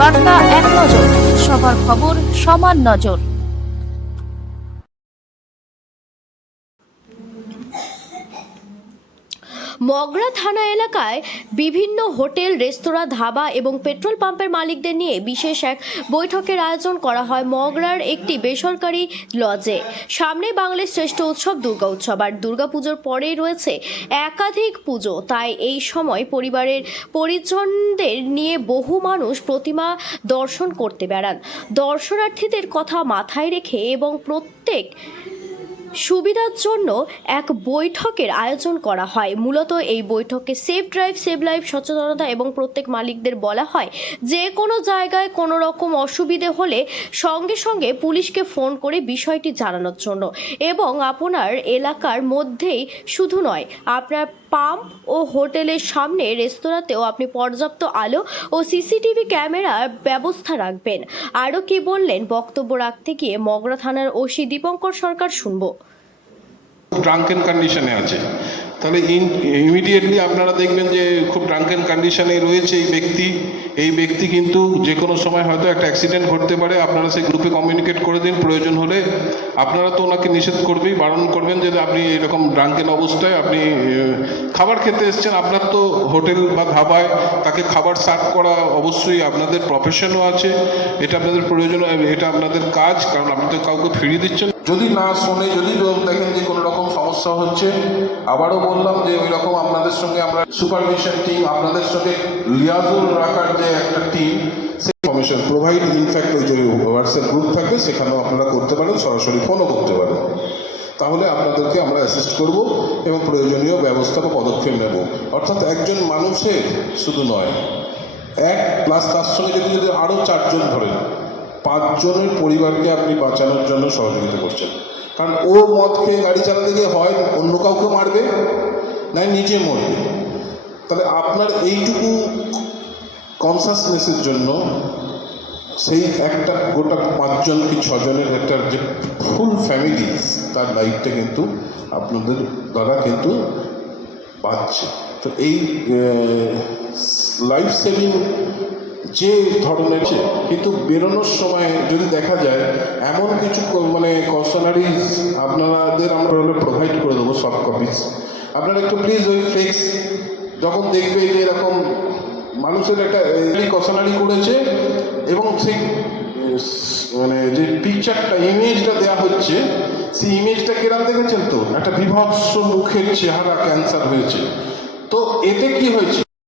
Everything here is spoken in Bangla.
বার্তা এক নজর, সবার খবর সমান নজর। মগরা থানা এলাকায় বিভিন্ন হোটেল, রেস্তোরাঁ, ধাবা এবং পেট্রোল পাম্পের মালিকদের নিয়ে বিশেষ এক বৈঠকের আয়োজন করা হয় মগরার একটি বেসরকারি লজে। সামনে বাঙালির শ্রেষ্ঠ উৎসব দুর্গা উৎসব, আর দুর্গাপুজোর পরেই রয়েছে একাধিক পুজো। তাই এই সময় পরিবারের পরিজনদের নিয়ে বহু মানুষ প্রতিমা দর্শন করতে বেড়ান। দর্শনার্থীদের কথা মাথায় রেখে এবং প্রত্যেক সুবিধার জন্য এক বৈঠকের আয়োজন করা হয়। মূলত এই বৈঠকে সেফ ড্রাইভ সেভ লাইফ সচেতনতা এবং প্রত্যেক মালিকদের বলা হয় যে কোনো জায়গায় কোনো রকম অসুবিধে হলে সঙ্গে সঙ্গে পুলিশকে ফোন করে বিষয়টি জানানোর জন্য, এবং আপনার এলাকার মধ্যেই শুধু নয়, আপনার পাম্প ও হোটেলের সামনে, রেস্তোরাঁতেও আপনি পর্যাপ্ত আলো ও সিসিটিভি ক্যামেরার ব্যবস্থা রাখবেন। আরও কি বললেন বক্তব্য রাখতে গিয়ে মগরা থানার ওসি দীপঙ্কর সরকার, শুনবো। ড্রাঙ্কেন কন্ডিশনে আছে, তাহলে ইমিডিয়েটলি আপনারা দেখবেন যে খুব ড্রাঙ্কেন কন্ডিশনে রয়েছে এই ব্যক্তি কিন্তু যে কোনো সময় হয়তো একটা অ্যাক্সিডেন্ট ঘটতে পারে। আপনারা সেই গ্রুপে কমিউনিকেট করে দিন। প্রয়োজন হলে আপনারা তো ওনাকে নিষেধ করবেই, বারণ করবেন যে আপনি এরকম ড্রাঙ্কেন অবস্থায় আপনি খাবার খেতে এসছেন, আপনার তো হোটেল বা ধাবায় তাকে খাবার সার্ভ করা অবশ্যই আপনাদের প্রফেশনও আছে, এটা আপনাদের প্রয়োজন, এটা আপনাদের কাজ, কারণ আপনি তো কাউকে ফিরিয়ে দিচ্ছেন। যদি না শোনে, যদি দেখেন যে কোনো রকম সমস্যা হচ্ছে, আবারও বললাম যে ওই রকম আপনাদের সঙ্গে আমরা সুপারভিশন টিম, আপনাদের সঙ্গে লিয়াজুল রাখার যে একটা টিম, সেই ইনফরমেশন প্রোভাইড, ইনফ্যাক্ট ওই যে হোয়াটসঅ্যাপ গ্রুপ থাকবে সেখানেও আপনারা করতে পারেন, সরাসরি ফোনও করতে পারেন। তাহলে আপনাদেরকে আমরা অ্যাসিস্ট করব এবং প্রয়োজনীয় ব্যবস্থা বা পদক্ষেপ নেব। অর্থাৎ একজন মানুষের শুধু নয়, এক প্লাস তার সঙ্গে যদি আরও 4 জন ধরেন, 5 জনের পরিবারকে আপনি বাঁচানোর জন্য সহযোগিতা করছেন। কারণ ও মদ খেয়ে গাড়ি চালাতে গিয়ে হয় অন্য কাউকে মারবে, না নিজে মরবে। তাহলে আপনার এইটুকু কনসাসনেসের জন্য সেই একটা গোটা 5 জন কি 6 জনের একটা যে ফুল ফ্যামিলি, তার লাইফটা কিন্তু আপনাদের দ্বারা কিন্তু বাঁচছে। তো এই লাইফ সেভিং যে ধরনের, কিন্তু বেরোনোর সময় যদি দেখা যায় এমন কিছু মানে কশনারিজ আপনাদের আমরা প্রোভাইড করে দেবো, সফট কপিস। আপনারা একটু প্লিজ ওই ফ্লেক্স যখন দেখবে যে এরকম মানুষের একটা কশনারি করেছে এবং সেই মানে যে পিকচারটা, ইমেজটা দেওয়া হচ্ছে, সেই ইমেজটা কেরাম দেখেছেন তো, একটা বিভৎস মুখের চেহারা, ক্যান্সার হয়েছে। তো এতে কি হয়েছে,